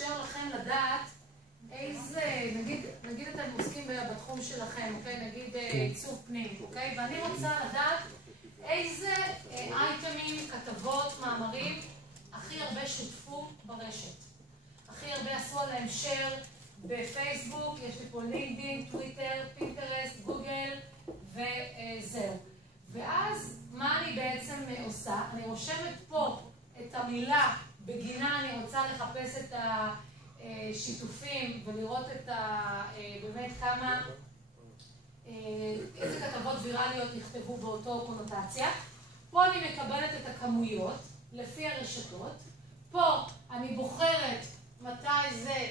מאפשר לכם לדעת איזה, נגיד אתם עוסקים בתחום שלכם, אוקיי? נגיד עיצוב פנים, אוקיי? ואני רוצה לדעת איזה אייטמים, כתבות, מאמרים הכי הרבה שותפו ברשת. הכי הרבה עשו עליהם share בפייסבוק, יש לי פה לינקדין, טוויטר, פינטרסט, גוגל וזהו. ואז מה אני בעצם עושה? אני רושמת פה את המילה בגינה, אני רוצה לחפש את השיתופים ולראות את באמת כמה, איזה כתבות ויראליות נכתבו באותו קונוטציה. פה אני מקבלת את הכמויות לפי הרשתות. פה אני בוחרת מתי זה,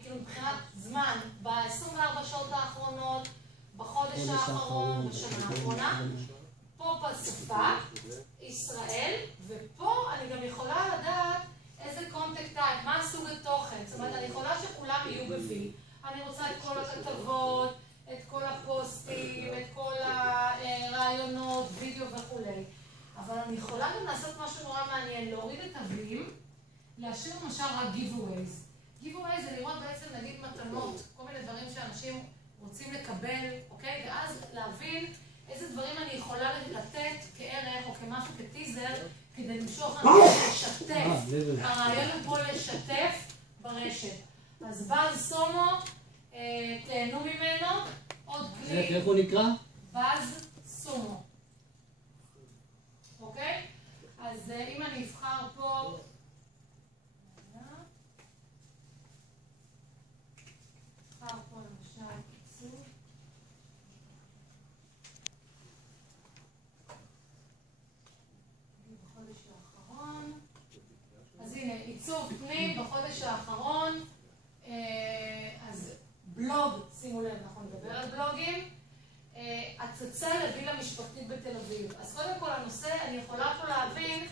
כאילו מבחינת זמן, ב-24 שעות האחרונות, בחודש האחרון, בשנה האחרונה. פה בשפה, ישראל, ופה אני גם יכולה לדעת איזה קונטקט טייפ, מה סוג התוכן. זאת אומרת, אני יכולה שכולם יהיו בוי. אני רוצה את כל הכתבות, את כל הפוסטים, את כל הרעיונות, וידאו וכו'. אבל אני יכולה גם לעשות משהו נורא מעניין, להוריד את הווים, להשאיר למשל רק giveaways. giveaways זה לראות בעצם נגיד מתנות, כל מיני דברים שאנשים רוצים לקבל, אוקיי? ואז להבין איזה דברים אני יכולה לתת כערך או כמשהו כטיזר כדי למשוך אנשים לשתף. הרעיון הוא פה לשתף ברשת. אז באז סומו, תהנו ממנו, עוד כלי. איך הוא נקרא? באז סומו. אוקיי? אז אם אני אבחר פה... אבחר פה למשל עיצוב. בחודש האחרון. אז הנה, עיצוב פנים בחודש האחרון. אז בלוג, שימו לב, אנחנו נדבר על בלוגים. הצצה לווילה משפחתית בתל אביב. אז קודם כל הנושא, אני יכולה פה להבין